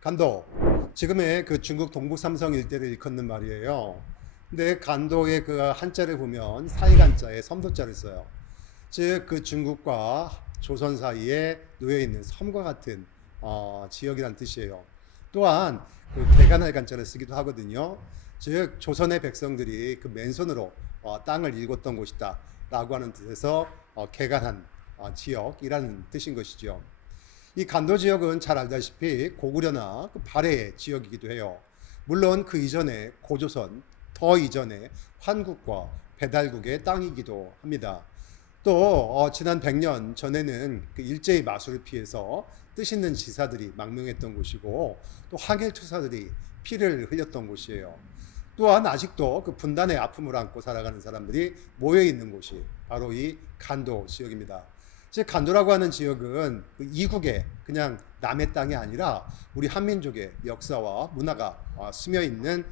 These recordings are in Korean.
간도. 지금의 그 중국 동북 삼성 일대를 일컫는 말이에요. 근데 간도의 그 한자를 보면 사이간자에 섬도자를 써요. 즉 그 중국과 조선 사이에 놓여 있는 섬과 같은 지역이란 뜻이에요. 또한 그 개간할 간자를 쓰기도 하거든요. 즉 조선의 백성들이 그 맨손으로 땅을 일궜던 곳이다라고 하는 뜻에서 개간한 지역이라는 뜻인 것이죠. 이 간도 지역은 잘 알다시피 고구려나 그 발해의 지역이기도 해요. 물론 그 이전에 고조선, 더 이전에 환국과 배달국의 땅이기도 합니다. 또 지난 100년 전에는 그 일제의 마수를 피해서 뜻있는 지사들이 망명했던 곳이고 또 항일 투사들이 피를 흘렸던 곳이에요. 또한 아직도 그 분단의 아픔을 안고 살아가는 사람들이 모여 있는 곳이 바로 이 간도 지역입니다. 즉 간도라고 하는 지역은 그 이국의 그냥 남의 땅이 아니라 우리 한민족의 역사와 문화가 스며 있는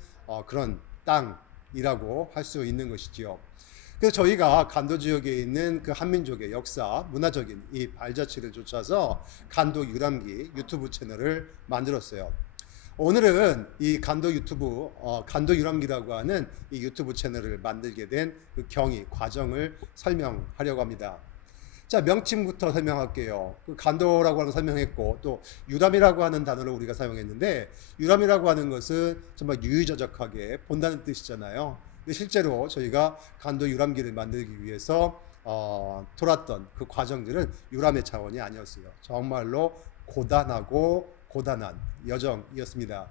그런 땅이라고 할 수 있는 것이지요. 그래서 저희가 간도 지역에 있는 그 한민족의 역사, 문화적인 이 발자취를 쫓아서 간도 유람기 유튜브 채널을 만들었어요. 오늘은 이 간도 유튜브, 간도 유람기라고 하는 이 유튜브 채널을 만들게 된 그 경위, 과정을 설명하려고 합니다. 자, 명칭부터 설명할게요. 그 간도라고 하는 거 설명했고, 또 유람이라고 하는 단어를 우리가 사용했는데, 유람이라고 하는 것은 정말 유유자적하게 본다는 뜻이잖아요. 근데 실제로 저희가 간도 유람기를 만들기 위해서 돌았던 그 과정들은 유람의 차원이 아니었어요. 정말로 고단하고 고단한 여정이었습니다.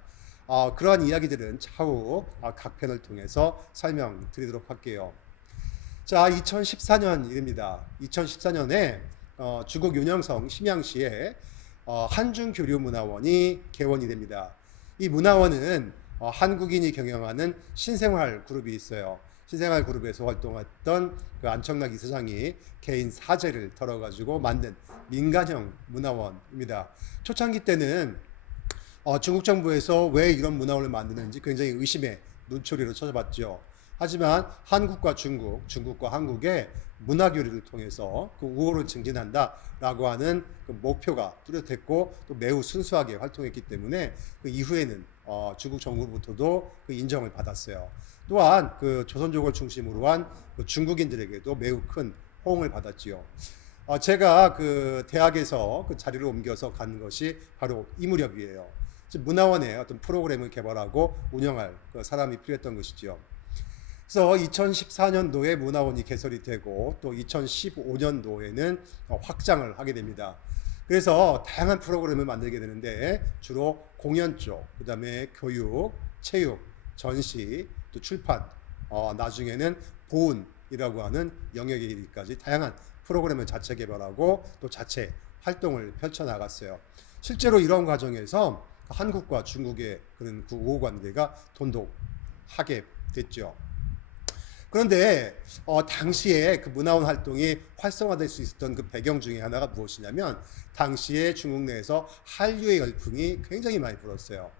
그러한 이야기들은 차후 각 편을 통해서 설명드리도록 할게요. 자, 2014년 일입니다. 2014년에 중국 윤영성 심양시에 한중교류문화원이 개원이 됩니다. 이 문화원은 한국인이 경영하는 신생활 그룹이 있어요. 신생활 그룹에서 활동했던 그 안청락 이사장이 개인 사재를 털어가지고 만든 민간형 문화원입니다. 초창기 때는 중국 정부에서 왜 이런 문화원을 만드는지 굉장히 의심의 눈초리로 쳐다봤죠. 하지만 한국과 중국, 중국과 한국의 문화 교류를 통해서 그 우호를 증진한다라고 하는 그 목표가 뚜렷했고 또 매우 순수하게 활동했기 때문에 그 이후에는 중국 정부로부터도 그 인정을 받았어요. 또한 그 조선족을 중심으로 한 그 중국인들에게도 매우 큰 호응을 받았지요. 제가 그 대학에서 그 자리를 옮겨서 간 것이 바로 이 무렵이에요. 문화원의 어떤 프로그램을 개발하고 운영할 그 사람이 필요했던 것이죠. 그래서 2014년도에 문화원이 개설이 되고 또 2015년도에는 확장을 하게 됩니다. 그래서 다양한 프로그램을 만들게 되는데 주로 공연 쪽, 그 다음에 교육, 체육, 전시, 또 출판, 나중에는 보훈이라고 하는 영역에 이르기까지 다양한 프로그램을 자체 개발하고 또 자체 활동을 펼쳐나갔어요. 실제로 이런 과정에서 한국과 중국의 그런 그 우호 관계가 돈독하게 됐죠. 그런데 당시에 그 문화원 활동이 활성화될 수 있었던 그 배경 중에 하나가 무엇이냐면 당시에 중국 내에서 한류의 열풍이 굉장히 많이 불었어요.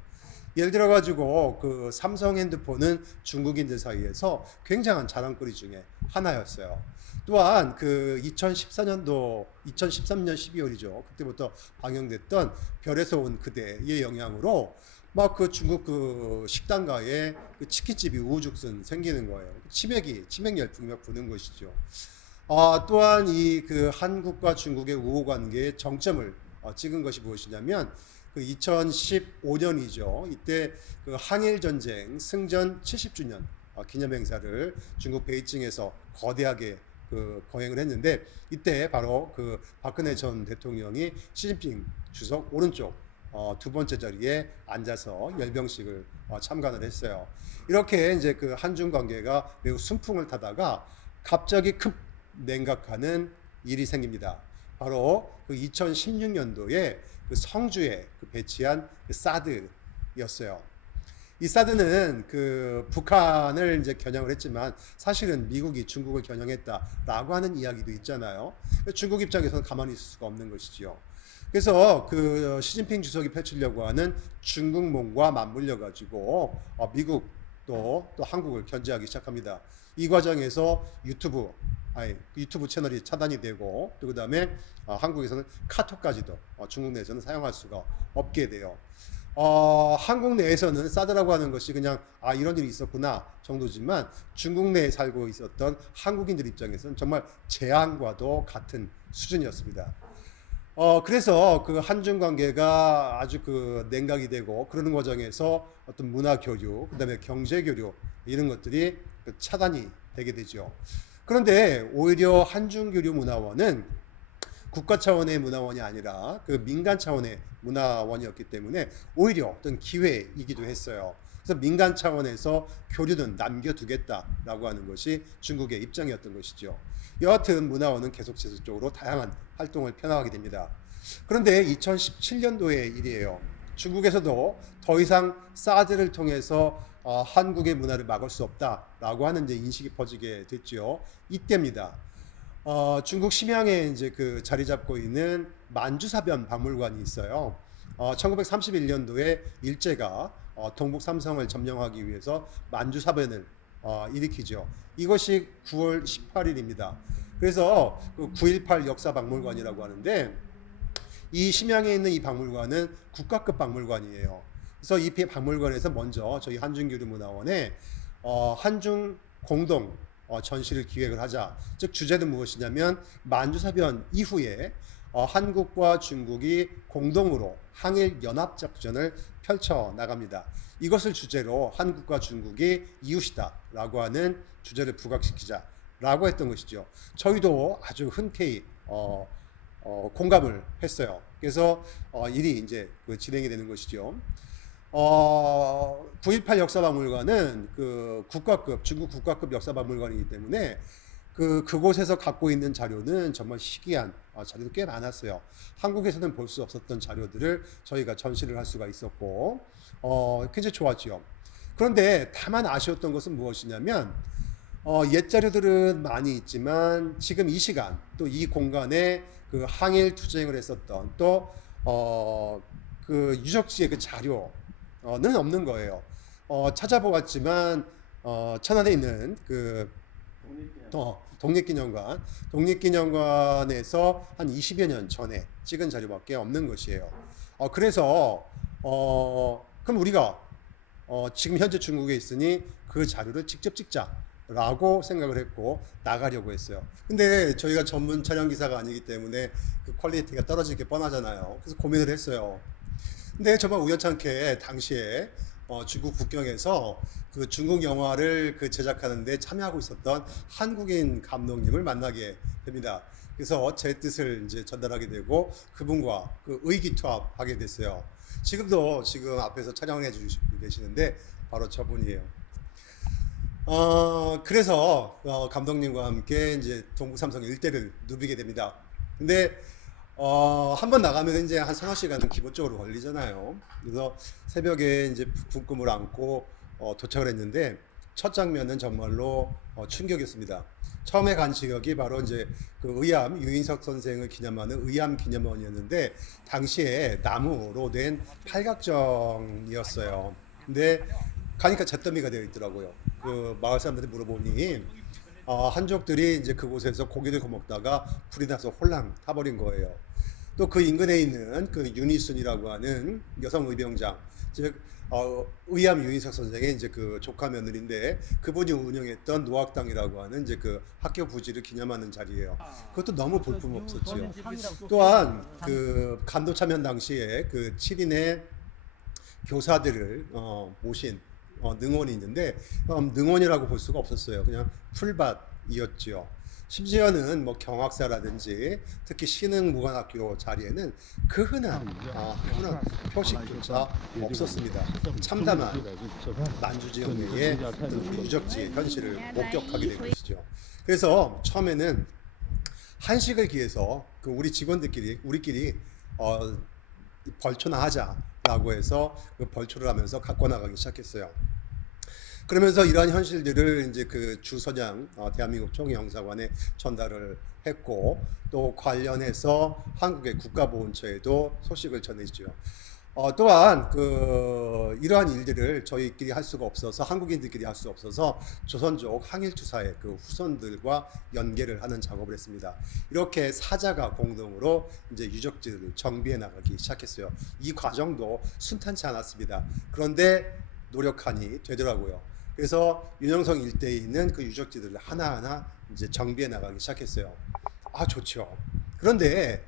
예를 들어 가지고 그 삼성 핸드폰은 중국인들 사이에서 굉장한 자랑거리 중에 하나였어요. 또한 그 2014년도 2013년 12월이죠. 그때부터 방영됐던 별에서 온 그대의 영향으로 막 그 중국 그 식당가에 그 치킨집이 우후죽순 생기는 거예요. 치맥 열풍이 막 부는 것이죠. 또한 이 그 한국과 중국의 우호 관계의 정점을 찍은 것이 무엇이냐면 그 2015년이죠. 이때 그 항일 전쟁 승전 70주년 기념 행사를 중국 베이징에서 거대하게 그 거행을 했는데 이때 바로 그 박근혜 전 대통령이 시진핑 주석 오른쪽 두 번째 자리에 앉아서 열병식을 참관을 했어요. 이렇게 이제 그 한중 관계가 매우 순풍을 타다가 갑자기 급 냉각하는 일이 생깁니다. 바로 그 2016년도에 그 성주에 그 배치한 그 사드였어요. 이 사드는 그 북한을 이제 겨냥을 했지만 사실은 미국이 중국을 겨냥했다라고 하는 이야기도 있잖아요. 중국 입장에서는 가만히 있을 수가 없는 것이지요. 그래서 그 시진핑 주석이 펼치려고 하는 중국몽과 맞물려 가지고 미국도 또 한국을 견제하기 시작합니다. 이 과정에서 유튜브 채널이 차단이 되고 또 그다음에 한국에서는 카톡까지도 중국 내에서는 사용할 수가 없게 돼요. 한국 내에서는 사드라고 하는 것이 그냥 이런 일이 있었구나 정도지만 중국 내에 살고 있었던 한국인들 입장에서는 정말 재앙과도 같은 수준이었습니다. 그래서 그 한중 관계가 아주 그 냉각이 되고 그러는 과정에서 어떤 문화 교류, 그다음에 경제 교류 이런 것들이 차단이 되게 되죠. 그런데 오히려 한중 교류 문화원은 국가 차원의 문화원이 아니라 그 민간 차원의 문화원이었기 때문에 오히려 어떤 기회이기도 했어요. 그래서 민간 차원에서 교류는 남겨두겠다라고 하는 것이 중국의 입장이었던 것이죠. 여하튼 문화원은 계속 지속적으로 다양한 활동을 펴나가게 됩니다. 그런데 2017년도의 일이에요. 중국에서도 더 이상 사드를 통해서 한국의 문화를 막을 수 없다라고 하는 이제 인식이 퍼지게 됐죠. 이때입니다. 중국 심양에 이제 그 자리 잡고 있는 만주사변 박물관이 있어요. 1931년도에 일제가 동북 삼성을 점령하기 위해서 만주사변을 일으키죠. 이것이 9월 18일입니다. 그래서 그 9.18 역사박물관이라고 하는데 이 심양에 있는 이 박물관은 국가급 박물관이에요. 그래서 이 박물관에서 먼저 저희 한중교류문화원에 한중 공동 전시를 기획을 하자. 즉 주제는 무엇이냐면 만주사변 이후에 한국과 중국이 공동으로 항일 연합 작전을 펼쳐 나갑니다. 이것을 주제로 한국과 중국이 이웃이다라고 하는 주제를 부각시키자라고 했던 것이죠. 저희도 아주 흔쾌히 공감을 했어요. 그래서 일이 이제 진행이 되는 것이죠. 9.18 역사박물관은 그 국가급 중국 국가급 역사박물관이기 때문에 그곳에서 갖고 있는 자료는 정말 희귀한 자료도 꽤 많았어요. 한국에서는 볼 수 없었던 자료들을 저희가 전시를 할 수가 있었고 굉장히 좋았죠. 그런데 다만 아쉬웠던 것은 무엇이냐면 옛 자료들은 많이 있지만 지금 이 시간 또 이 공간에 그 항일 투쟁을 했었던 또 그 유적지의 그 자료는 없는 거예요. 찾아보았지만 천안에 있는 그 독립기념관에서 한 20여 년 전에 찍은 자료밖에 없는 것이에요. 그래서 그럼 우리가 지금 현재 중국에 있으니 그 자료를 직접 찍자라고 생각을 했고 나가려고 했어요. 근데 저희가 전문 촬영 기사가 아니기 때문에 그 퀄리티가 떨어질 게 뻔하잖아요. 그래서 고민을 했어요. 근데 정말 우연찮게 당시에 중국 국경에서 그 중국 영화를 그 제작하는데 참여하고 있었던 한국인 감독님을 만나게 됩니다. 그래서 제 뜻을 이제 전달하게 되고 그분과 그 의기투합하게 됐어요. 지금 앞에서 촬영해 주시고 계시는데 바로 저분이에요. 그래서 감독님과 함께 이제 동북 삼성 일대를 누비게 됩니다. 근데 한 번 나가면 이제 한 서너 시간은 기본적으로 걸리잖아요. 그래서 새벽에 이제 북극금을 안고 도착을 했는데 첫 장면은 정말로 충격이었습니다. 처음에 간 지역이 바로 이제 그 의암 유인석 선생을 기념하는 의암 기념원이었는데 당시에 나무로 된 팔각정이었어요. 근데 가니까 잿더미가 되어 있더라고요. 그 마을 사람들한테 물어보니 한족들이 이제 그곳에서 고기를 거먹다가 불이 나서 홀랑 타버린 거예요. 또 그 인근에 있는 그 윤희순이라고 하는 여성 의병장, 즉 의암 유인석 선생의 이제 그 조카 며느리인데 그분이 운영했던 노학당이라고 하는 이제 그 학교 부지를 기념하는 자리예요. 그것도 너무 볼품 없었죠. 또한 그 간도 참여 당시에 그 7인의 교사들을 모신 능원이 있는데 능원이라고 볼 수가 없었어요. 그냥 풀밭이었죠. 심지어는 뭐 경학사라든지 특히 신흥무관학교 자리에는 그 흔한 표식조차 없었습니다. 참담한 만주 지역 내의 유적지 현실을 목격하게 된 것이죠. 그래서 처음에는 한식을 기해서 그 우리 직원들끼리 우리끼리 벌초나 하자라고 해서 그 벌초를 하면서 갖고 나가기 시작했어요. 그러면서 이러한 현실들을 이제 그 주선양 대한민국 총영사관에 전달을 했고 또 관련해서 한국의 국가보훈처에도 소식을 전했죠. 또한 이러한 일들을 저희끼리 할 수가 없어서 한국인들끼리 할 수 없어서 조선족 항일투사의 그 후손들과 연계를 하는 작업을 했습니다. 이렇게 사자가 공동으로 이제 유적지를 정비해 나가기 시작했어요. 이 과정도 순탄치 않았습니다. 그런데 노력하니 되더라고요. 그래서 윤영성 일대에 있는 그 유적지들을 하나하나 이제 정비해 나가기 시작했어요. 아, 좋죠. 그런데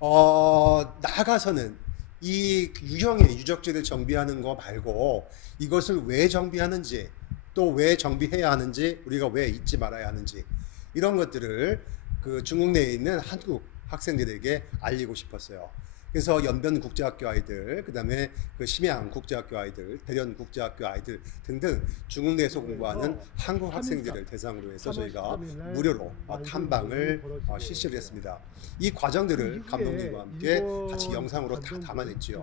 나아가서는 이 유형의 유적지를 정비하는 거 말고 이것을 왜 정비하는지, 또 왜 정비해야 하는지, 우리가 왜 잊지 말아야 하는지, 이런 것들을 그 중국 내에 있는 한국 학생들에게 알리고 싶었어요. 그래서 연변국제학교 아이들, 그다음에 그 심양 국제학교 아이들, 대련 국제학교 아이들 등등 중국 내에서 공부하는 한국 학생들을 대상으로 해서 저희가 무료로 탐방을 실시를 했습니다. 이 과정들을 감독님과 함께 같이 영상으로 다 담아냈지요.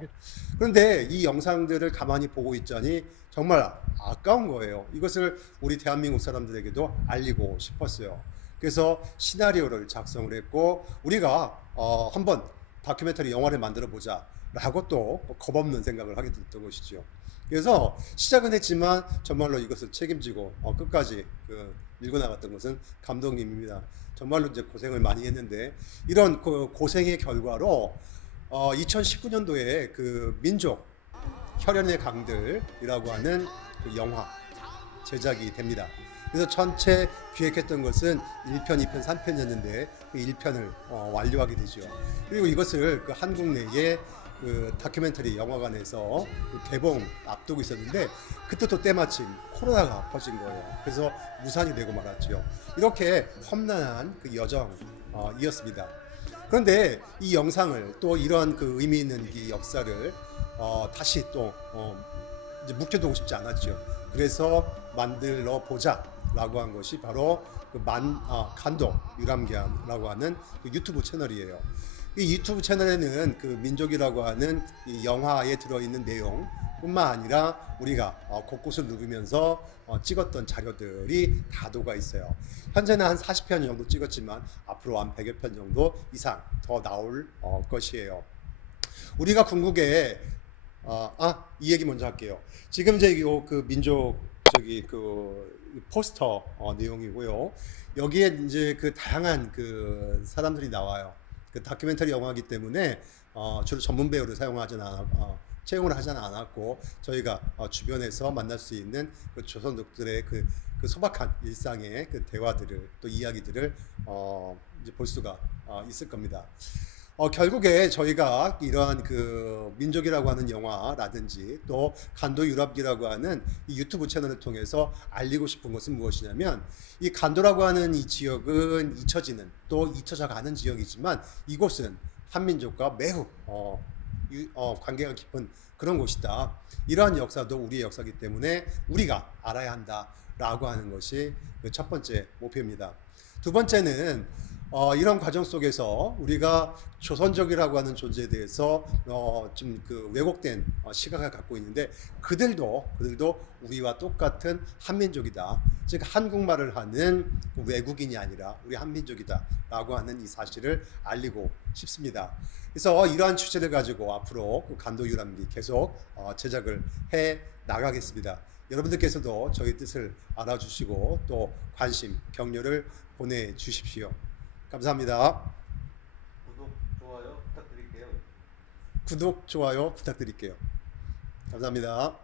그런데 이 영상들을 가만히 보고 있자니 정말 아까운 거예요. 이것을 우리 대한민국 사람들에게도 알리고 싶었어요. 그래서 시나리오를 작성을 했고, 우리가 한번 다큐멘터리 영화를 만들어 보자 라고 또 겁없는 생각을 하게 됐던 것이죠. 그래서 시작은 했지만 정말로 이것을 책임지고 끝까지 밀고 나갔던 것은 감독님입니다. 정말로 이제 고생을 많이 했는데, 이런 그 고생의 결과로 2019년도에 그 민족 혈연의 강들이라고 하는 그 영화 제작이 됩니다. 그래서 전체 기획했던 것은 1편, 2편, 3편이었는데 그 1편을 완료하게 되죠. 그리고 이것을 그 한국 내에 그 다큐멘터리 영화관에서 그 개봉 앞두고 있었는데, 그때 또 때마침 코로나가 퍼진 거예요. 그래서 무산이 되고 말았죠. 이렇게 험난한 그 여정이었습니다. 그런데 이 영상을 또 이런 그 의미 있는 이 역사를 다시 또 이제 묵혀두고 싶지 않았죠. 그래서 만들어 보자라고 한 것이 바로 그 간도 유람기라고 하는 그 유튜브 채널이에요. 이 유튜브 채널에는 그 민족이라고 하는 이 영화에 들어있는 내용뿐만 아니라 우리가 곳곳을 누비면서 찍었던 자료들이 다도가 있어요. 현재는 한 40편 정도 찍었지만 앞으로 한 100여 편 정도 이상 더 나올 것이에요. 우리가 궁극에 이 얘기 먼저 할게요. 지금 이제 그 민족 그 포스터 내용이고요. 여기에 이제 그 다양한 그 사람들이 나와요. 그 다큐멘터리 영화이기 때문에 주로 전문 배우를 채용을 하지 않았고, 저희가 주변에서 만날 수 있는 그 조선족들의 그 소박한 일상의 그 대화들을, 또 이야기들을 이제 볼 수가 있을 겁니다. 결국에 저희가 이러한 그 민족이라고 하는 영화라든지 또 간도 유럽기라고 하는 이 유튜브 채널을 통해서 알리고 싶은 것은 무엇이냐면, 이 간도라고 하는 이 지역은 잊혀지는, 또 잊혀져 가는 지역이지만 이곳은 한민족과 매우 관계가 깊은 그런 곳이다. 이러한 역사도 우리의 역사이기 때문에 우리가 알아야 한다라고 하는 것이 그 첫 번째 목표입니다. 두 번째는 이런 과정 속에서 우리가 조선족이라고 하는 존재에 대해서 좀 그 왜곡된 시각을 갖고 있는데, 그들도 우리와 똑같은 한민족이다. 즉 한국말을 하는 외국인이 아니라 우리 한민족이다라고 하는 이 사실을 알리고 싶습니다. 그래서 이러한 주제를 가지고 앞으로 그 간도 유람기 계속 제작을 해 나가겠습니다. 여러분들께서도 저희 뜻을 알아주시고 또 관심, 격려를 보내주십시오. 감사합니다. 구독, 좋아요 부탁드릴게요. 구독, 좋아요 부탁드릴게요. 감사합니다.